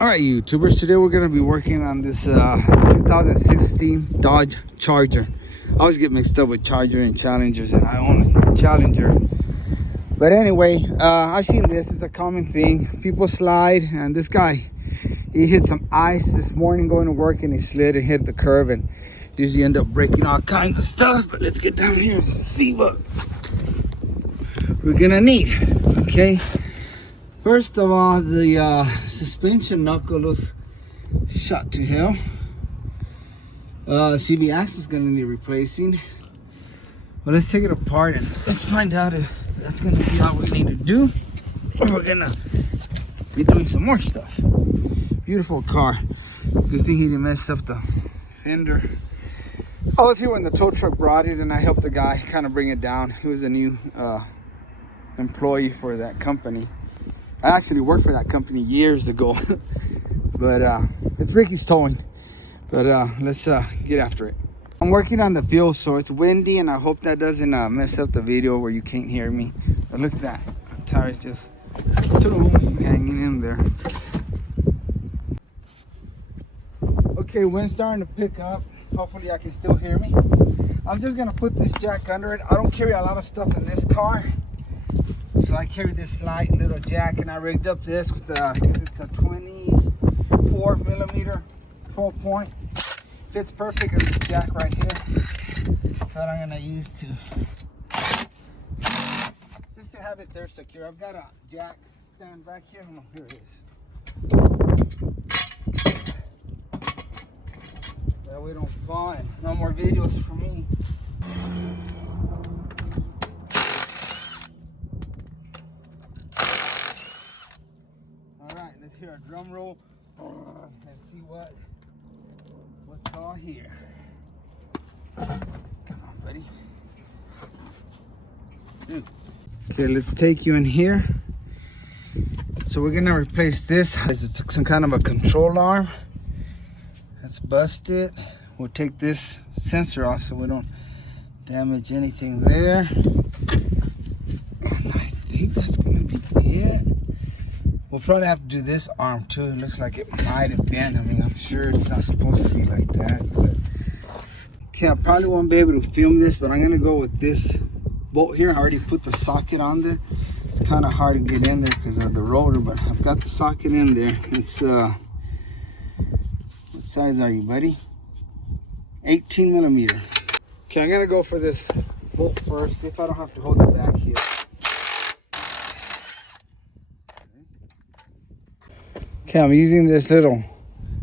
All right, YouTubers, today we're going to be working on this 2016 Dodge Charger. I always get mixed up with Charger and Challengers, and I own a Challenger. But anyway, I've seen this. It's a common thing. People slide, and this guy, he hit some ice this morning going to work, and he slid and hit the curb, and usually end up breaking all kinds of stuff. But let's get down here and see what we're going to need, okay? First of all, the suspension knuckle looks shot to hell. CV axle is going to need replacing. Well, let's take it apart and let's find out if that's going to be all we need to do, or we're going to be doing some more stuff. Beautiful car. Good thing he didn't mess up the fender. I was here when the tow truck brought it, and I helped the guy kind of bring it down. He was a new employee for that company. I actually worked for that company years ago. But it's Ricky's towing. But let's get after it. I'm working on the field, so it's windy, and I hope that doesn't mess up the video where you can't hear me. But look at that. The tire's just hanging in there. Okay, wind's starting to pick up. Hopefully I can still hear me. I'm just gonna put this jack under it. I don't carry a lot of stuff in this car, so I carry this light little jack, and I rigged up this with I guess it's a 24 millimeter 12 point. Fits perfect in this jack right here. So what I'm gonna use to just to have it there secure. I've got a jack stand back here. Oh, here it is. That way don't fall, and no more videos for me. Alright, let's hear a drum roll and see what's all here. Come on, buddy. Okay, let's take you in here. So we're gonna replace this. It's some kind of a control arm. Let's bust it. We'll take this sensor off so we don't damage anything there. And I think that's gonna be it. We'll probably have to do this arm too. It looks like it might have been. I mean, I'm sure it's not supposed to be like that. But okay, I probably won't be able to film this, but I'm gonna go with this bolt here. I already put the socket on there. It's kind of hard to get in there because of the rotor, but I've got the socket in there. It's what size are you, buddy? 18 millimeter. Okay, I'm gonna go for this bolt first. See if I don't have to hold it back here. Okay, I'm using this little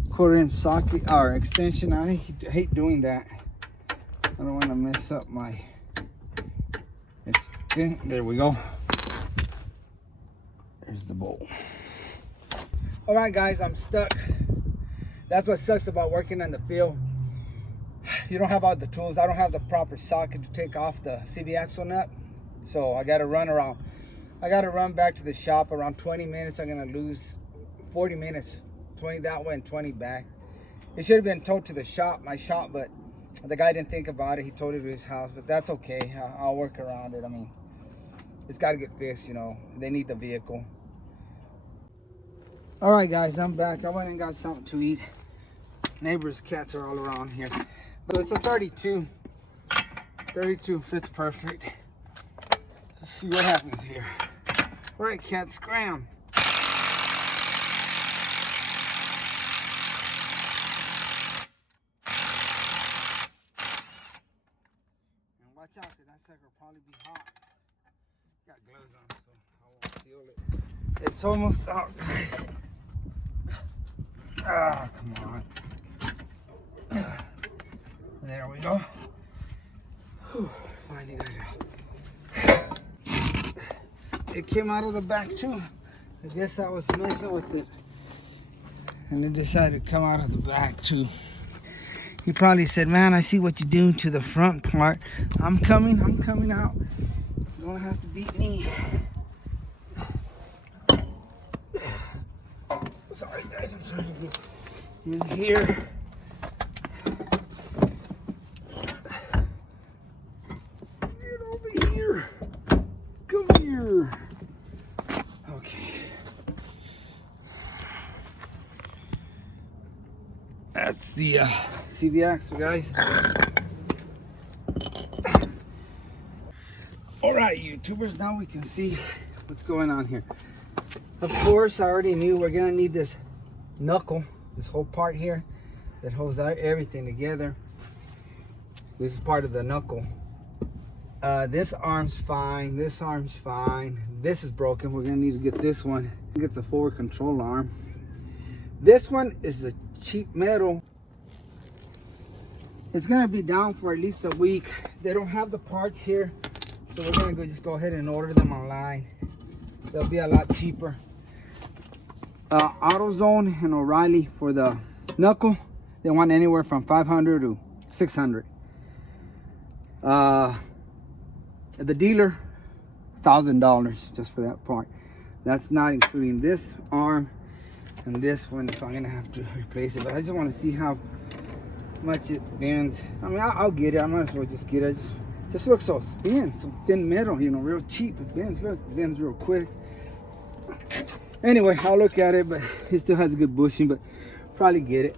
1/4-inch socket or extension. I hate doing that. I don't want to mess up my extent. There we go. There's the bolt. All right, guys, I'm stuck. That's what sucks about working in the field. You don't have all the tools. I don't have the proper socket to take off the CV axle nut. So I got to run around. I got to run back to the shop around 20 minutes. I'm going to lose 40 minutes, 20 that way and 20 back. It should have been towed to the shop, my shop, but the guy didn't think about it. He towed it to his house, but that's okay. I'll work around it. I mean, it's got to get fixed, you know. They need the vehicle. All right, guys, I'm back. I went and got something to eat. Neighbors' cats are all around here. But it's a 32. 32 fits perfect. Let's see what happens here. All right, cat, scram. And watch out, because that sucker will probably be hot. Got gloves on, so I won't feel it. It's almost out, guys. Ah, come on. There we go. Whew, finally got it out. It came out of the back too. I guess I was messing with it, and it decided to come out of the back too. He probably said, "Man, I see what you're doing to the front part. I'm coming out. You're gonna have to beat me." Sorry, guys. I'm trying to get in here. Get over here. Come here. Okay. That's the CV axle, guys. All right, YouTubers, now we can see what's going on here. Of course, I already knew we're gonna need this knuckle, this whole part here that holds everything together. This is part of the knuckle. This arm's fine, this arm's fine. This is broken, we're gonna need to get this one. I think it's a forward control arm. This one is a cheap metal. It's gonna be down for at least a week. They don't have the parts here, so we're gonna just go ahead and order them online. They'll be a lot cheaper. AutoZone and O'Reilly for the knuckle, they want anywhere from $500 to $600. The dealer, $1,000 just for that part. That's not including this arm and this one if I'm gonna have to replace it. But I just want to see how much it bends. I mean, I'll get it. I might as well just get it. Just looks so thin, some thin metal, you know, real cheap. It bends. Look, it bends real quick. Anyway, I'll look at it, but it still has a good bushing, but probably get it.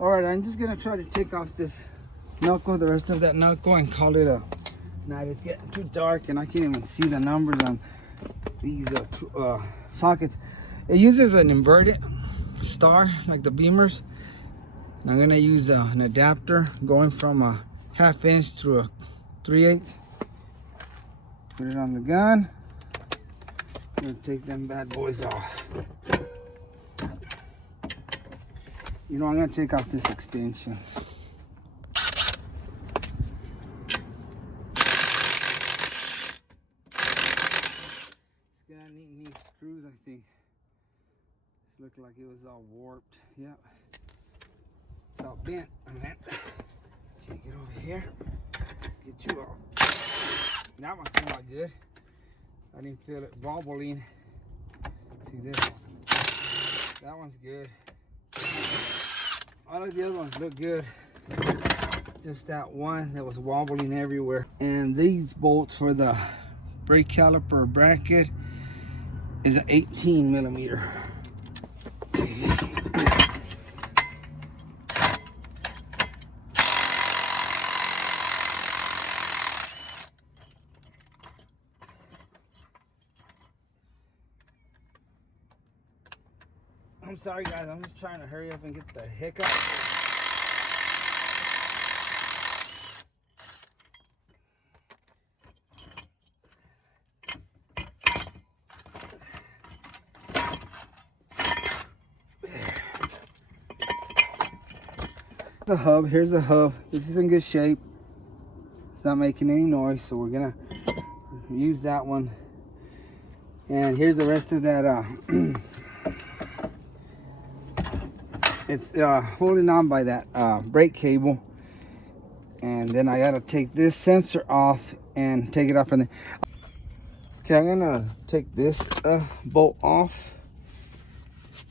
All right, I'm just gonna try to take off this knuckle, the rest of that knuckle, and call it a night. It's getting too dark and I can't even see the numbers on these sockets. It uses an inverted star like the Beamers. And I'm gonna use an adapter going from a 1/2 inch to a 3/8. Put it on the gun. I'm gonna take them bad boys off. You know, I'm gonna take off this extension. Screws, I think. It looked like it was all warped. Yep. It's all bent on that. Okay, get over here. Let's get you off. That one came out good. I didn't feel it wobbling. See this one. That one's good. All of the other ones look good. Just that one that was wobbling everywhere. And these bolts for the brake caliper bracket is an 18 millimeter. I'm sorry guys, I'm just trying to hurry up and get the hiccup. The hub, here's the hub. This is in good shape. It's not making any noise, so we're gonna use that one. And here's the rest of that. It's holding on by that brake cable. And then I gotta take this sensor off and take it off. And okay, I'm gonna take this bolt off.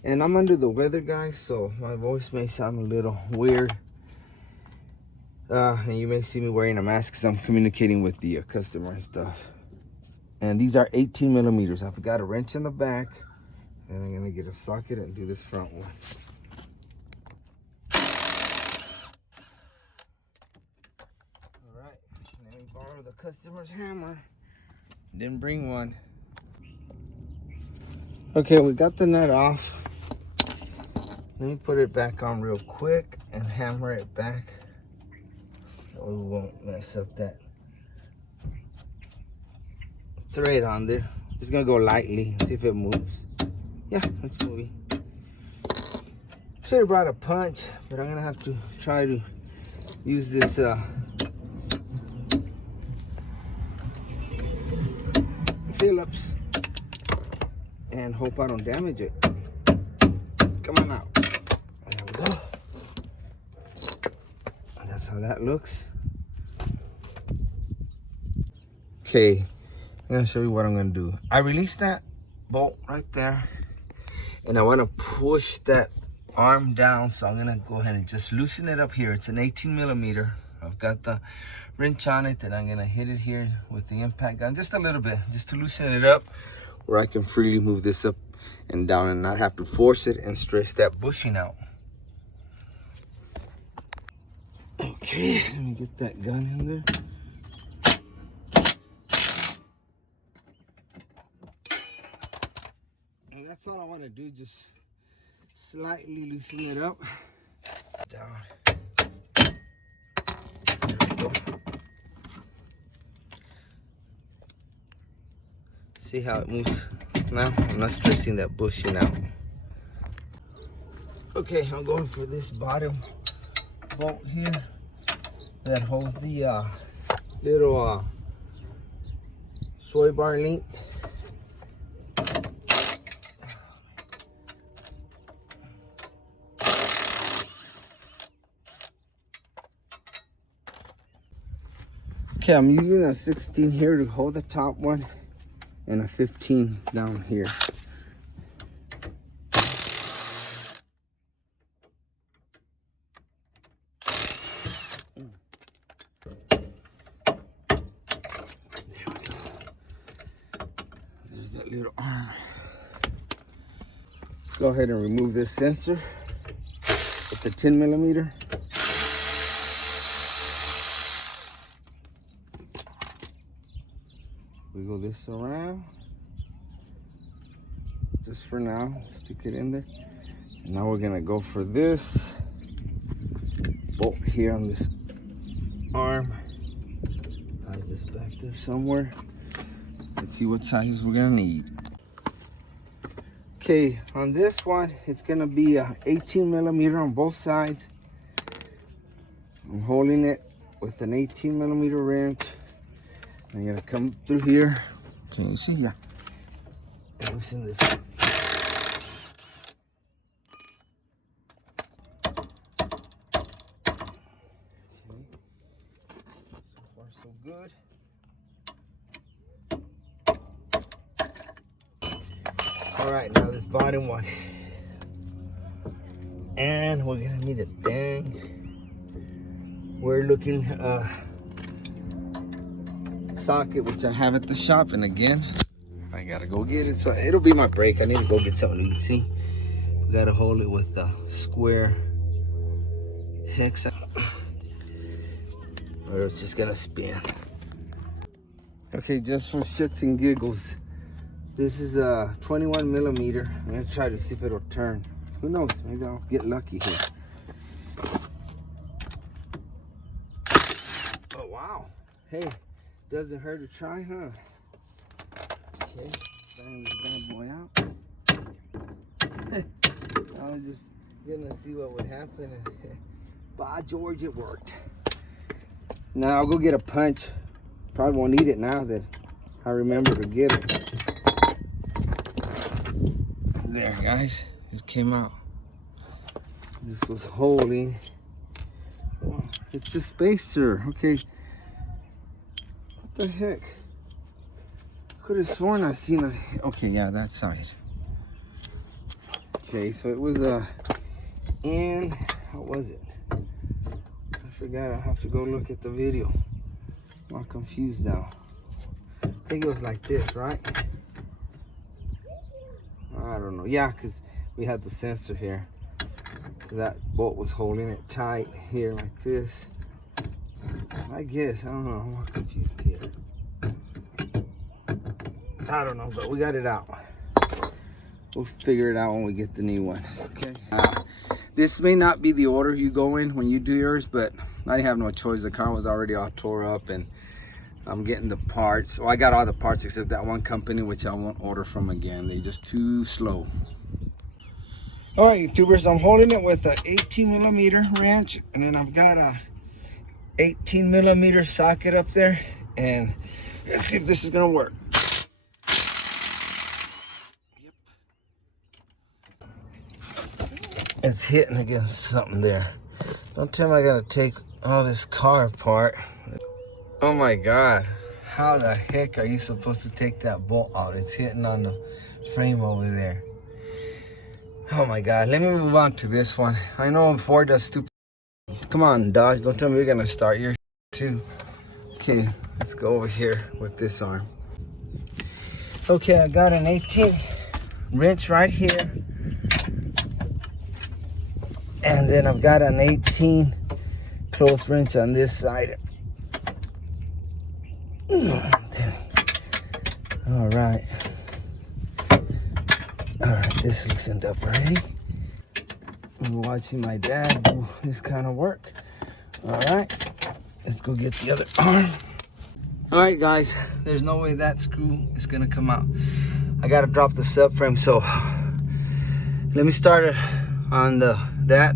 And I'm under the weather, guys, so my voice may sound a little weird. And you may see me wearing a mask because I'm communicating with the customer and stuff. And these are 18 millimeters. I've got a wrench in the back. And I'm going to get a socket and do this front one. All right. Let me borrow the customer's hammer. Didn't bring one. Okay, we got the nut off. Let me put it back on real quick and hammer it back so we won't mess up that thread on there. Just gonna go lightly, see if it moves. Yeah, it's moving. Should have brought a punch, but I'm gonna have to try to use this Phillips and hope I don't damage it. Come on out. There we go. And that's how that looks. Okay, I'm gonna show you what I'm gonna do. I released that bolt right there, and I want to push that arm down, so I'm gonna go ahead and just loosen it up here. It's an 18 millimeter. I've got the wrench on it, and I'm gonna hit it here with the impact gun just a little bit, just to loosen it up, where I can freely move this up and down and not have to force it and stress that bushing out. Okay, let me get that gun in there. And that's all I want to do, just slightly loosen it up. Down. There we go. See how it moves now? I'm not stressing that bushing out. Okay, I'm going for this bottom bolt here that holds the little soy bar link. Okay, I'm using a 16 here to hold the top one and a 15 down here. There's that little arm. Let's go ahead and remove this sensor. It's a 10 millimeter. Wiggle this around. Just for now, stick it in there. And now we're gonna go for this bolt here on this arm. Hide this back there somewhere. Let's see what sizes we're gonna need. Okay, on this one, it's gonna be a 18 millimeter on both sides. I'm holding it with an 18 millimeter wrench. I'm gonna come through here. Can you see? Yeah. And loosen this. Okay. So far, so good. All right, now this bottom one. And we're gonna need a dang. We're looking socket, which I have at the shop, and again I gotta go get it, so it'll be my break. I need to go get something to eat. See, we gotta hold it with the square hex, or it's just gonna spin. Okay, just for shits and giggles, this is a 21 millimeter. I'm gonna try to see if it'll turn. Who knows, maybe I'll get lucky here. Oh wow, hey, doesn't hurt to try, huh? Okay, bang this bad boy out. I was just gonna see what would happen. By George, it worked. Now I'll go get a punch. Probably won't need it now that I remember to get it. There, guys, it came out. This was holding. Oh, it's the spacer. Okay. What the heck? Could have sworn I seen a. Okay, yeah, that side. Okay, so it was in. How was it? I forgot. I have to go look at the video. I'm all confused now. I think it was like this, right? I don't know. Yeah, because we had the sensor here. That bolt was holding it tight here like this. I guess. I don't know. I'm all confused here. I don't know, but we got it out. We'll figure it out when we get the new one. Okay. This may not be the order you go in when you do yours, but I didn't have no choice. The car was already all tore up, and I'm getting the parts. Well, I got all the parts except that one company, which I won't order from again. They're just too slow. All right, YouTubers, I'm holding it with an 18 millimeter wrench, and then I've got a 18 millimeter socket up there, and let's see if this is gonna work. Yep. It's hitting against something there. Don't tell me I gotta take all this car apart. Oh my God, how the heck are you supposed to take that bolt out? It's hitting on the frame over there. Oh my God, let me move on to this one. I know Ford does stupid. Come on, Dodge, don't tell me you're gonna start your too. Okay, let's go over here with this arm. Okay, I got an 18 wrench right here. And then I've got an 18 close wrench on this side. All right. All right, this loosened up already. I'm watching my dad do this kind of work. All right, let's go get the other arm. All right, guys, there's no way that screw is gonna come out. I gotta drop the subframe, so let me start it on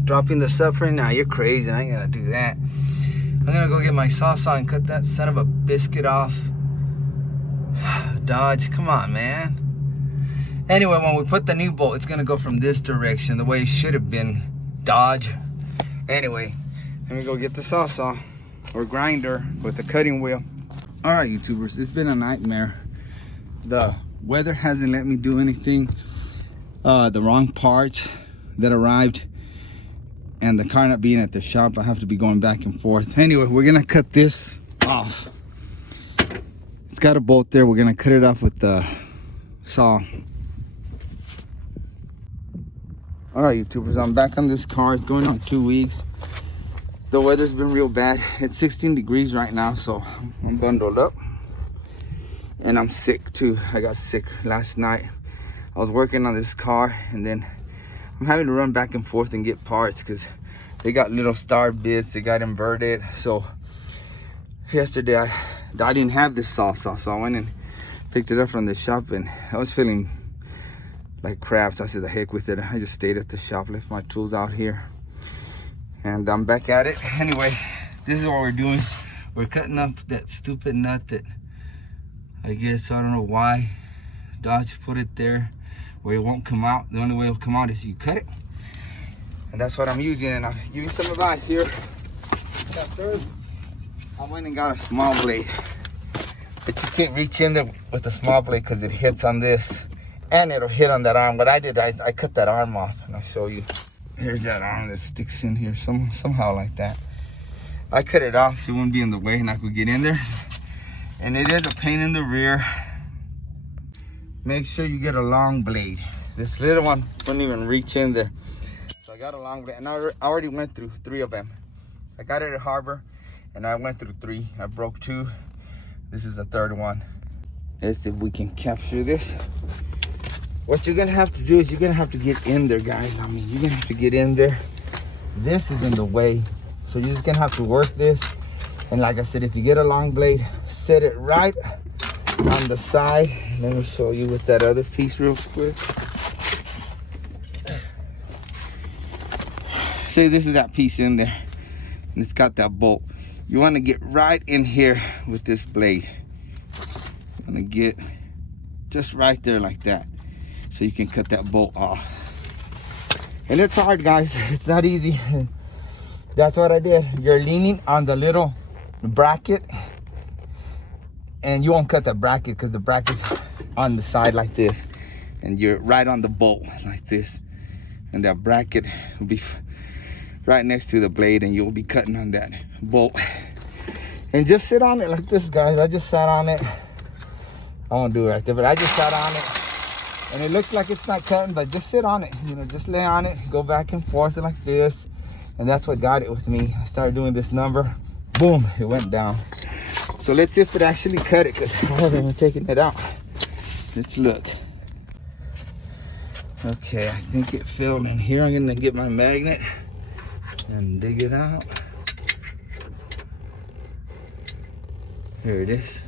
dropping the subframe. Now you're crazy, I ain't gonna do that. I'm gonna go get my saw and cut that son of a biscuit off. Dodge, come on, man. Anyway, when we put the new bolt, it's gonna go from this direction, the way it should have been. Dodge. Anyway, let me go get the saw or grinder with the cutting wheel. All right, YouTubers, it's been a nightmare. The weather hasn't let me do anything. The wrong parts that arrived, and the car not being at the shop, I have to be going back and forth. Anyway, we're gonna cut this off. It's got a bolt there. We're gonna cut it off with the saw. All right, YouTubers, I'm back on this car. It's going on 2 weeks. The weather's been real bad. It's 16 degrees right now, so I'm bundled up. And I'm sick too. I got sick last night. I was working on this car, and then I'm having to run back and forth and get parts because they got little star bits. They got inverted. So yesterday I didn't have this saw, so I went and picked it up from the shop, and I was feeling like crap, so I said the heck with it. I just stayed at the shop, left my tools out here, and I'm back at it. Anyway, this is what we're doing. We're cutting up that stupid nut that I guess, I don't know why Dodge put it there where it won't come out. The only way it'll come out is you cut it, and that's what I'm using. And I'll give you some advice here. First, I went and got a small blade, but you can't reach in there with a small blade because it hits on this and it'll hit on that arm. What I did, I cut that arm off, and I'll show you. Here's that arm that sticks in here somehow like that. I cut it off so it wouldn't be in the way and I could get in there. And it is a pain in the rear. Make sure you get a long blade. This little one wouldn't even reach in there. So I got a long blade, and I already went through 3 of them. I got it at Harbor, and I went through 3. I broke 2. This is the 3rd one. Let's see if we can capture this. What you're gonna have to do is you're gonna have to get in there, guys. I mean, you're gonna have to get in there. This is in the way, so you're just gonna have to work this. And like I said, if you get a long blade, set it right on the side. Let me show you with that other piece real quick. Say this is that piece in there, and it's got that bolt. You want to get right in here with this blade. You want to get just right there like that, so you can cut that bolt off. And it's hard, guys. It's not easy. That's what I did. You're leaning on the little bracket, and you won't cut that bracket because the bracket's on the side like this, and you're right on the bolt like this, and that bracket will be right next to the blade, and you'll be cutting on that bolt. And just sit on it like this, guys. I just sat on it. I won't do it right there, but I just sat on it, and it looks like it's not cutting, but just sit on it, you know, just lay on it, go back and forth like this. And that's what got it with me. I started doing this number, boom, it went down. So let's see if it actually cut it, because I haven't even taken it out. Let's look. Okay, I think it filled in here. I'm gonna get my magnet and dig it out. Here it is.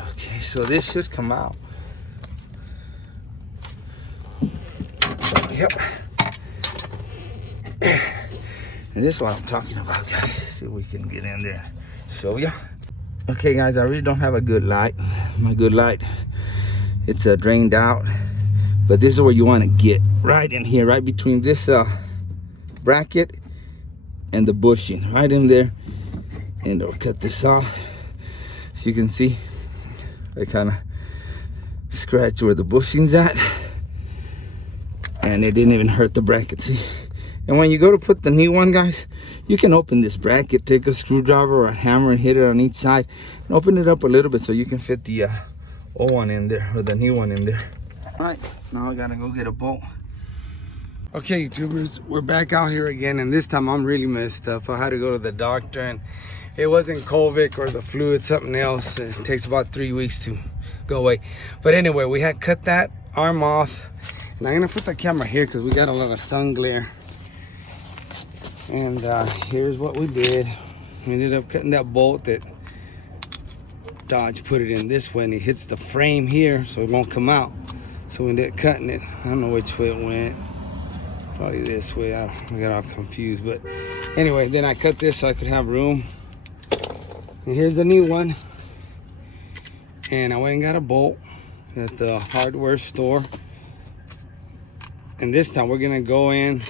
Okay, so this should come out. Yep. And this is what I'm talking about, guys. See if we can get in there, show ya. Okay, guys, I really don't have a good light. My good light, it's drained out. But this is where you want to get, right in here, right between this bracket and the bushing, right in there. And I'll cut this off. So you can see, I kind of scratch where the bushing's at, and it didn't even hurt the bracket. See? And when you go to put the new one, guys, you can open this bracket, take a screwdriver or a hammer and hit it on each side, and open it up a little bit so you can fit the old one in there, or the new one in there. All right, now I gotta go get a bolt Okay, YouTubers, we're back out here again, and this time I'm really messed up. I had to go to the doctor, and it wasn't COVID or the flu, it's something else. It takes about 3 weeks to go away. But anyway, we had cut that arm off, and I'm gonna put the camera here because we got a lot of sun glare. And here's what we did. We ended up cutting that bolt that Dodge put it in this way, and it hits the frame here, so it won't come out. So we ended up cutting it. I don't know which way it went. Probably this way. I got all confused. But anyway, then I cut this so I could have room. And here's the new one. And I went and got a bolt at the hardware store. And this time we're gonna go in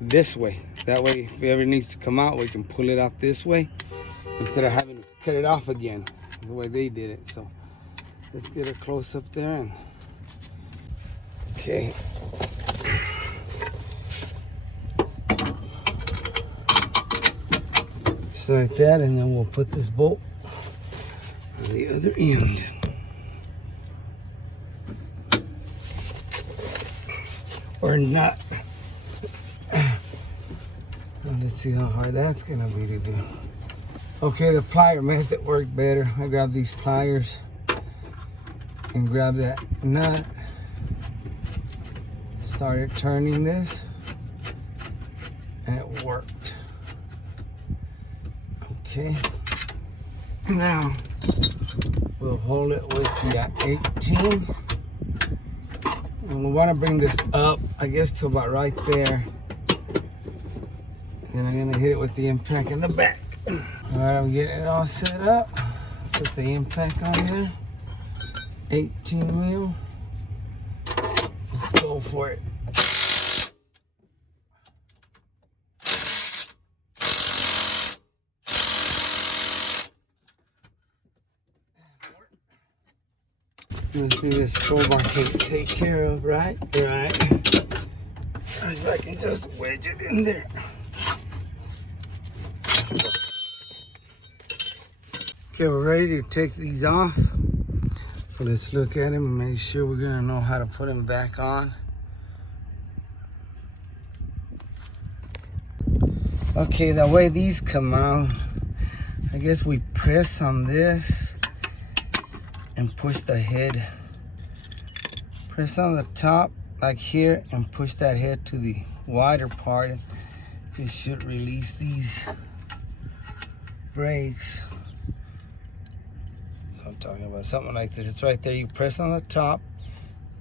this way. That way, if it ever needs to come out, we can pull it out this way instead of having to cut it off again the way they did it. So let's get a close up there. And okay. Just like that, and then we'll put this bolt on the other end. Or not. Let's see how hard that's gonna be to do. Okay, the plier method worked better. I grabbed these pliers and grabbed that nut. Started turning this, and it worked. Okay, now we'll hold it with the 18. And we want to bring this up, I guess, to about right there. Then I'm gonna hit it with the impact in the back. All right, I'm getting it all set up. Put the impact on there. 18 wheel. Let's go for it. Let's see this crowbar can take care of, right? Right. If I can just wedge it in there. Okay, we're ready to take these off. So let's look at them and make sure we're gonna know how to put them back on. Okay, the way these come out, I guess we press on this and push the head. Press on the top like here and push that head to the wider part. It should release these brakes. I'm talking about something like this. It's right there. You press on the top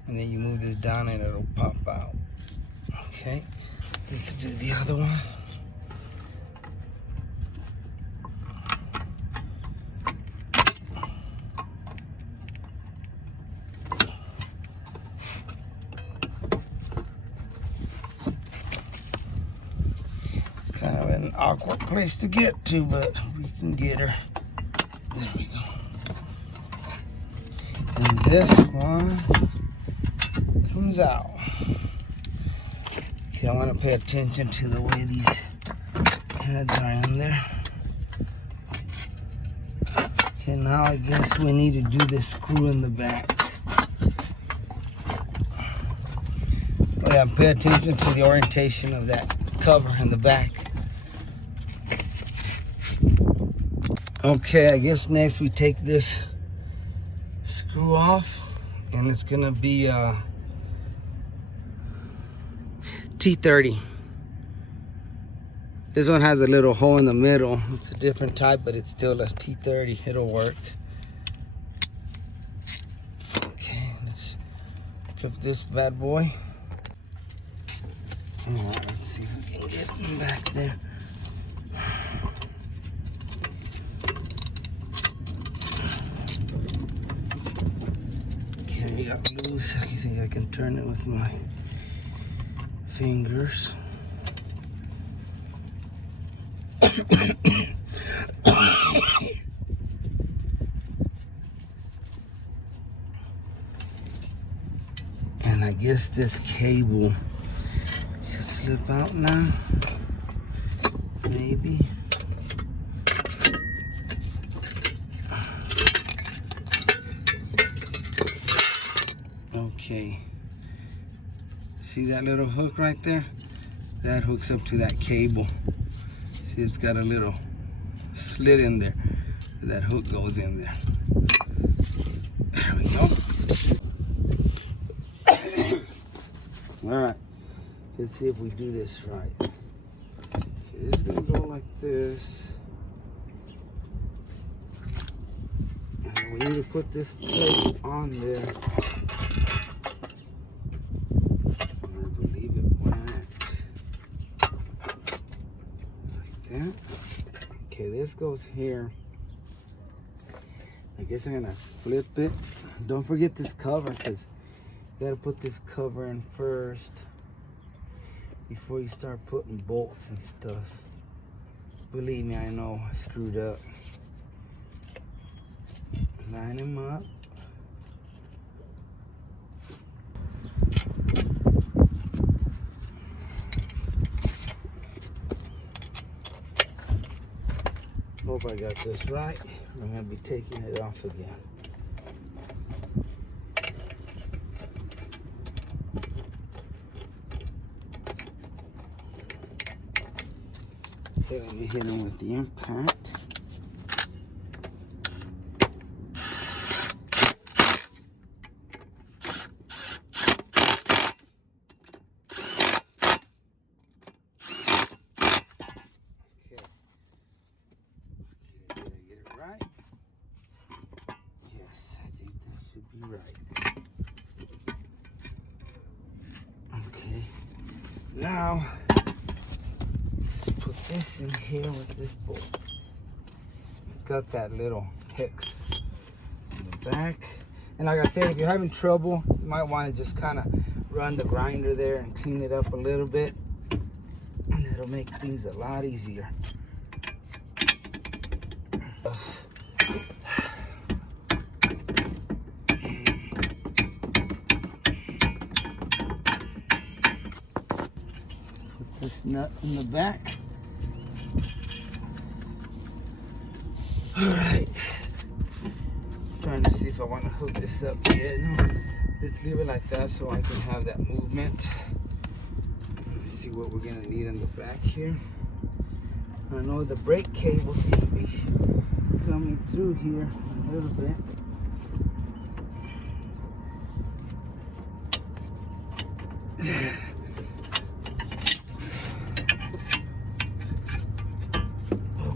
and then you move this down and it'll pop out. Okay, let's do the other one. It's kind of an awkward place to get to, but we can get her. There we go. And this one comes out. Okay, I want to pay attention to the way these heads are in there. Okay, now I guess we need to do this screw in the back. Oh yeah, pay attention to the orientation of that cover in the back. Okay, I guess next we take this screw off, and it's gonna be T30. This one has a little hole in the middle. It's a different type, but it's still a T30. It'll work. Okay, let's flip this bad boy. All right, let's see if we can get him back there. Okay, it got loose. I think I can turn it with my fingers. And I guess this cable should slip out now. Maybe. Okay. See that little hook right there? That hooks up to that cable. See, it's got a little slit in there. That hook goes in there. There we go. All right, let's see if we do this right. Okay, this is gonna go like this. And we need to put this plate on there. I believe it went like that. Okay, this goes here. I guess I'm gonna flip it. Don't forget this cover, because you gotta put this cover in first before you start putting bolts and stuff. Believe me, I know I screwed up. Line them up. Hope I got this right. I'm gonna be taking it off again. Okay, let me hit him with the impact. Right. Okay. Now let's put this in here with this bolt. It's got that little hex in the back. And like I said, if you're having trouble, you might want to just kind of run the grinder there and clean it up a little bit. And it'll make things a lot easier. This nut in the back. All right. Trying to see if I want to hook this up yet. No, let's leave it like that so I can have that movement. Let's see what we're gonna need in the back here. I know the brake cable's gonna be coming through here a little bit.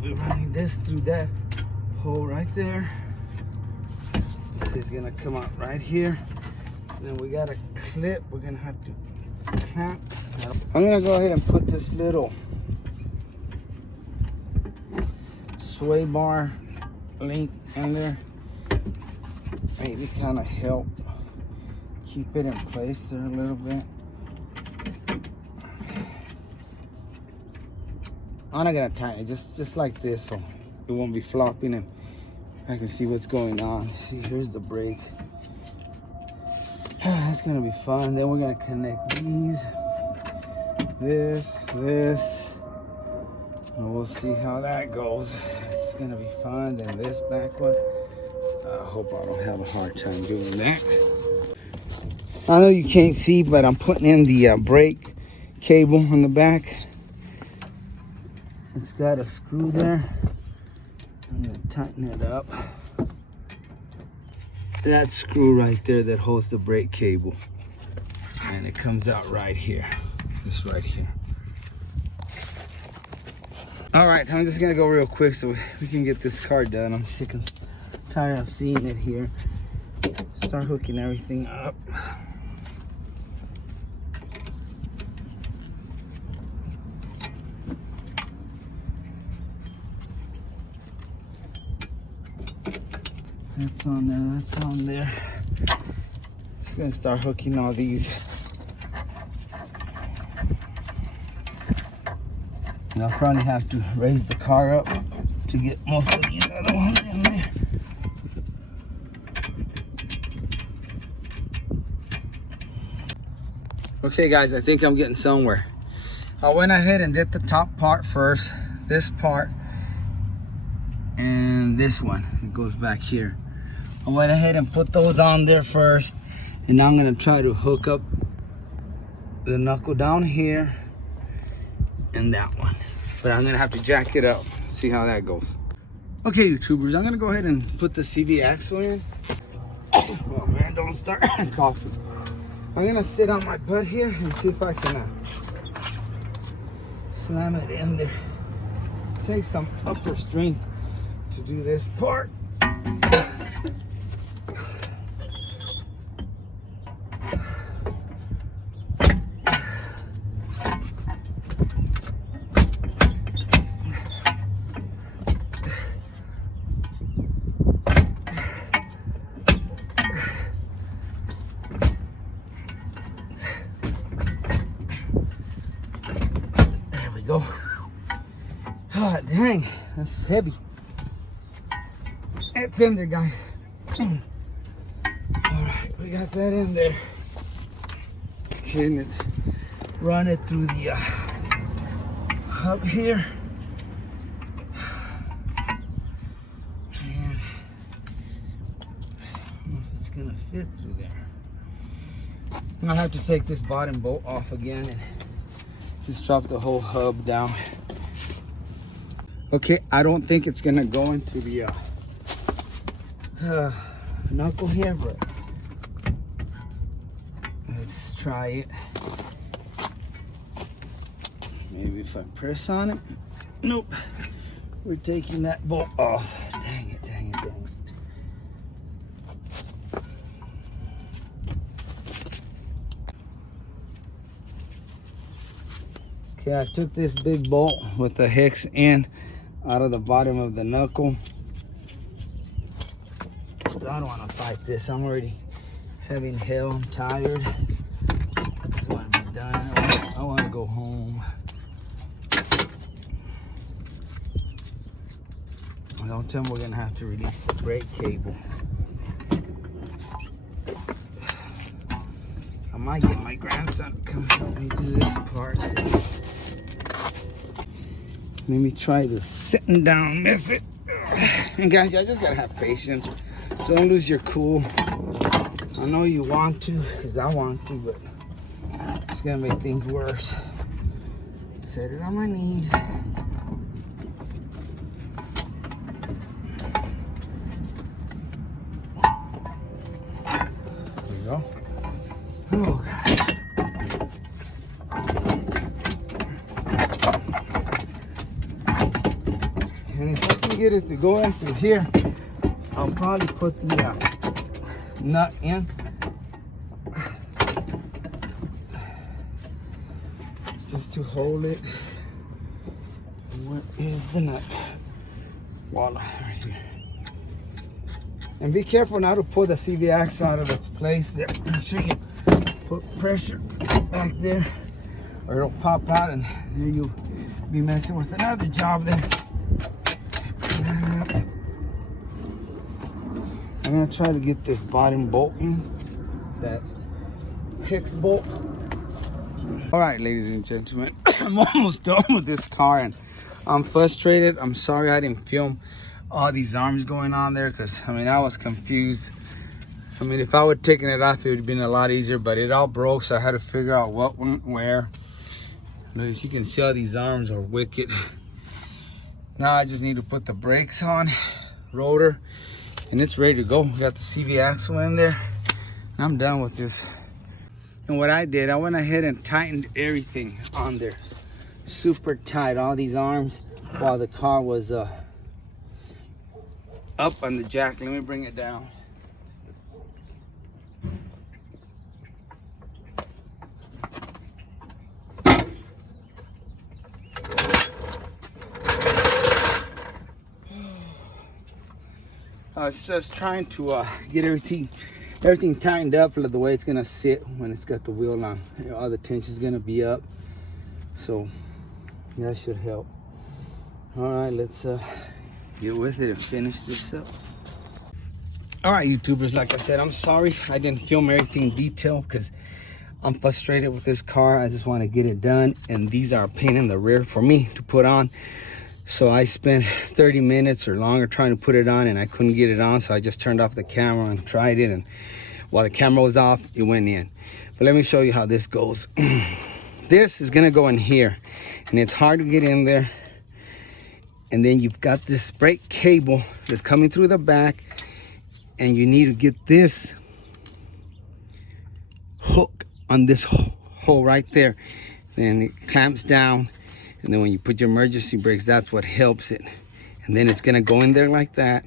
Running this through that hole right there. This is gonna come out right here. And then we got a clip we're gonna have to clamp. I'm gonna go ahead and put this little sway bar link in there. Maybe kind of help keep it in place there a little bit. I'm not gonna tighten it, just like this, so it won't be flopping and I can see what's going on. See, here's the brake. That's gonna be fun. Then we're gonna connect these, this, and we'll see how that goes. It's gonna be fun. Then this back one. I hope I don't have a hard time doing that. I know you can't see, but I'm putting in the brake cable on the back. It's got a screw there. I'm gonna tighten it up. That screw right there that holds the brake cable. And it comes out right here. This right here. All right, I'm just gonna go real quick so we can get this car done. I'm sick and tired of seeing it here. Start hooking everything up. That's on there, that's on there. Just gonna start hooking all these. And I'll probably have to raise the car up to get most of these other ones in there. Okay guys, I think I'm getting somewhere. I went ahead and did the top part first, this part, and this one. It goes back here. I went ahead and put those on there first, and now I'm gonna try to hook up the knuckle down here and that one. But I'm gonna have to jack it up, see how that goes. Okay, YouTubers, I'm gonna go ahead and put the CV axle in. Oh man, don't start coughing. I'm gonna sit on my butt here and see if I can slam it in there. Take some upper strength to do this part. Go. Oh, dang, that's heavy. It's in there, guys. All right, we got that in there. Okay, let's run it through the hub here. And I don't know if it's gonna fit through there. I'm gonna have to take this bottom bolt off again and just drop the whole hub down. Okay, I don't think it's gonna go into the knuckle here, but let's try it. Maybe if I press on it. Nope, we're taking that bolt off. Dang it, dang it, dang it. Okay, I took this big bolt with the hex in out of the bottom of the knuckle. I don't want to fight this. I'm already having hell. I'm tired. I just want to be done. I want to go home. Don't tell me we're going to have to release the brake cable. I might get my grandson to come help me do this part. Let me try the sitting down method. And guys, y'all just gotta have patience. Don't lose your cool. I know you want to, because I want to, but it's gonna make things worse. Set it on my knees. There you go. Oh, God. And if I can get it to go in through here, I'll probably put the nut in. Just to hold it. Where is the nut? Voila, right here. And be careful not to pull the CV axle out of its place there. Make sure you put pressure back there, or it'll pop out and there you'll be messing with another job there. I'm gonna try to get this bottom bolt in, that hex bolt. All right, ladies and gentlemen, I'm almost done with this car and I'm frustrated. I'm sorry I didn't film all these arms going on there, because I mean, I was confused. I mean, if I would have taken it off, it would have been a lot easier, but it all broke, so I had to figure out what went where. As you can see, all these arms are wicked. Now I just need to put the brakes on, rotor, and it's ready to go. We got the CV axle in there, and I'm done with this. And what I did, I went ahead and tightened everything on there. Super tight, all these arms, while the car was up on the jack. Let me bring it down. I was just trying to get everything tightened up the way it's gonna sit when it's got the wheel on. All the tension's gonna be up, so that should help. All right, let's get with it and finish this up. All right, YouTubers, like I said, I'm sorry I didn't film everything in detail because I'm frustrated with this car. I just want to get it done, and these are a pain in the rear for me to put on. So I spent 30 minutes or longer trying to put it on, and I couldn't get it on, so I just turned off the camera and tried it, and while the camera was off, it went in. But let me show you how this goes. This is gonna go in here, and it's hard to get in there. And then you've got this brake cable that's coming through the back, and you need to get this hook on this hole right there. Then it clamps down, and then when you put your emergency brakes, that's what helps it. And then it's gonna go in there like that,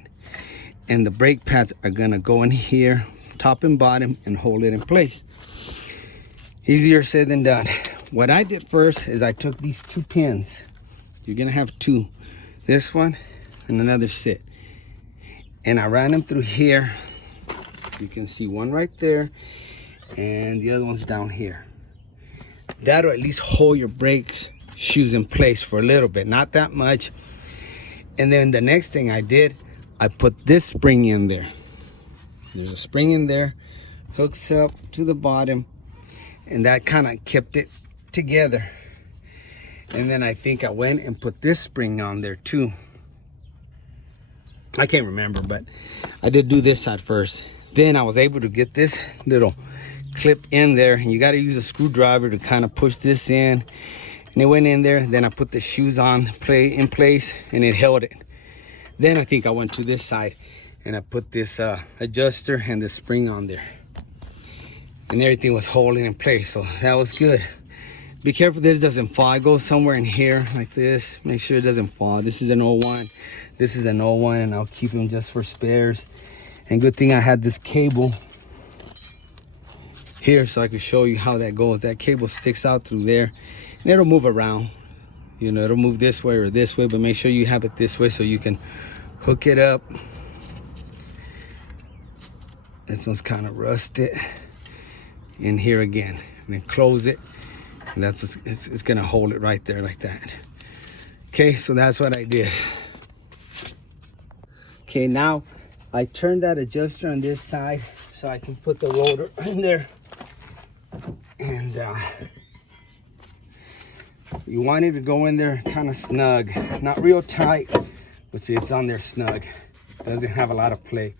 and the brake pads are gonna go in here, top and bottom, and hold it in place. Easier said than done. What I did first is I took these 2 pins. You're gonna have 2, this one and another set, and I ran them through here. You can see one right there, and the other one's down here. That'll at least hold your brakes shoes in place for a little bit, not that much. And then the next thing I did, I put this spring in there. There's a spring in there, hooks up to the bottom, and that kind of kept it together. And then I think I went and put this spring on there too. I can't remember, but I did do this side first. Then I was able to get this little clip in there, and you got to use a screwdriver to kind of push this in. And it went in there. Then I put the shoes on in place, and it held it. Then I think I went to this side, and I put this adjuster and the spring on there, and everything was holding in place. So that was good. Be careful this doesn't fall. It goes somewhere in here like this. Make sure it doesn't fall. This is an 01. This is an 01, and I'll keep them just for spares. And good thing I had this cable here so I could show you how that goes. That cable sticks out through there, and it'll move around. You know, it'll move this way or this way, but make sure you have it this way so you can hook it up. This one's kind of rusted. In here again, and then close it. And that's what's, it's gonna hold it right there like that. Okay, so that's what I did. Okay, now I turned that adjuster on this side so I can put the rotor in there. And you want it to go in there kind of snug, not real tight, but see, it's on there snug. Doesn't have a lot of play.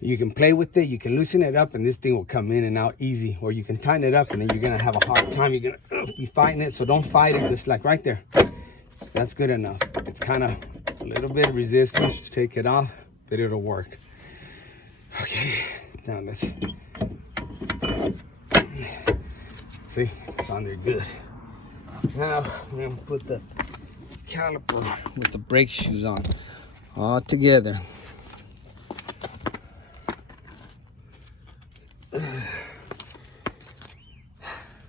You can play with it, you can loosen it up, and this thing will come in and out easy. Or you can tighten it up, and then you're gonna have a hard time. You're gonna be fighting it, so don't fight it, just like right there. That's good enough. It's kind of a little bit of resistance to take it off, but it'll work. Okay, now let's see, it's on there good. Now we're gonna put the caliper with the brake shoes on all together.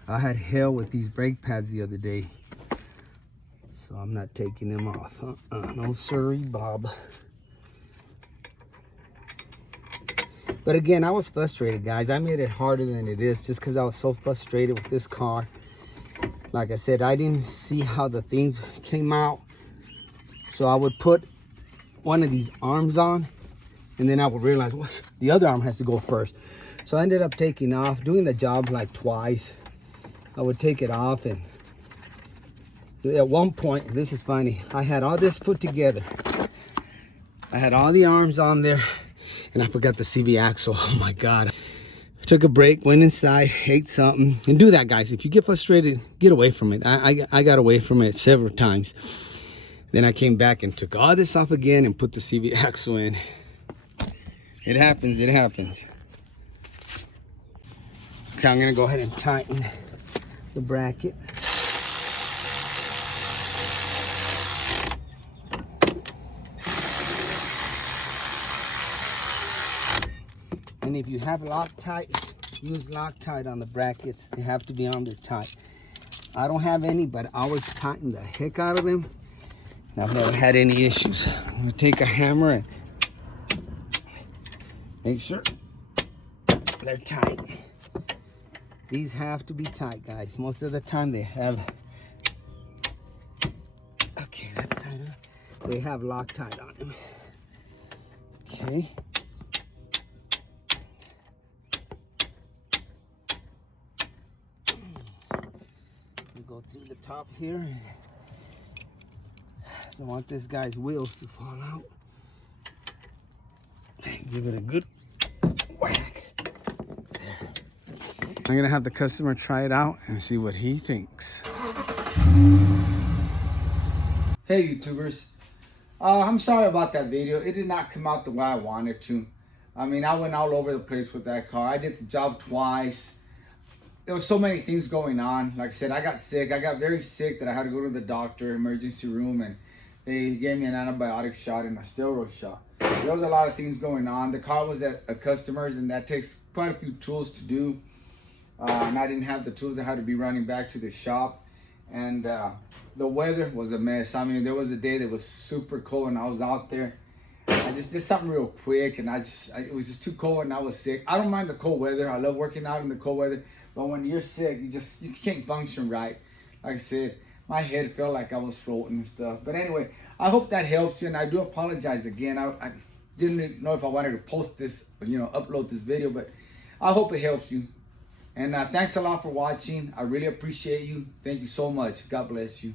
I had hell with these brake pads the other day, so I'm not taking them off. No siree, Bob. But again, I was frustrated, guys. I made it harder than it is just because I was so frustrated with this car. Like I said, I didn't see how the things came out, so I would put one of these arms on, and then I would realize, well, the other arm has to go first. So I ended up taking off, doing the job like twice. I would take it off, and at one point, this is funny, I had all this put together. I had all the arms on there, and I forgot the CV axle. Oh my God. I took a break, went inside, ate something, and do that, guys. If you get frustrated, get away from it. I got away from it several times. Then I came back and took all this off again and put the CV axle in. It happens, it happens. Okay, I'm gonna go ahead and tighten the bracket. And if you have Loctite, use Loctite on the brackets. They have to be on there tight. I don't have any, but I always tighten the heck out of them, and I've never had any issues. I'm gonna take a hammer and make sure they're tight. These have to be tight, guys. Most of the time they have, okay, that's tighter. They have Loctite on them. Okay. We go through the top here. Don't want this guy's wheels to fall out. Give it a good whack. There. I'm gonna have the customer try it out and see what he thinks. Hey YouTubers, I'm sorry about that video. It did not come out the way I wanted to. I mean, I went all over the place with that car. I did the job twice. There was so many things going on. Like I said, I got sick. I got very sick that I had to go to the doctor, emergency room, and they gave me an antibiotic shot and a steroid shot. There was a lot of things going on. The car was at a customer's, and that takes quite a few tools to do. And I didn't have the tools. I had to be running back to the shop. And the weather was a mess. I mean, there was a day that was super cold and I was out there. I just did something real quick and it was just too cold and I was sick. I don't mind the cold weather. I love working out in the cold weather. But when you're sick, you can't function right. Like I said, my head felt like I was floating and stuff. But anyway, I hope that helps you. And I do apologize again. I didn't know if I wanted to post this, upload this video, but I hope it helps you. And thanks a lot for watching. I really appreciate you. Thank you so much. God bless you.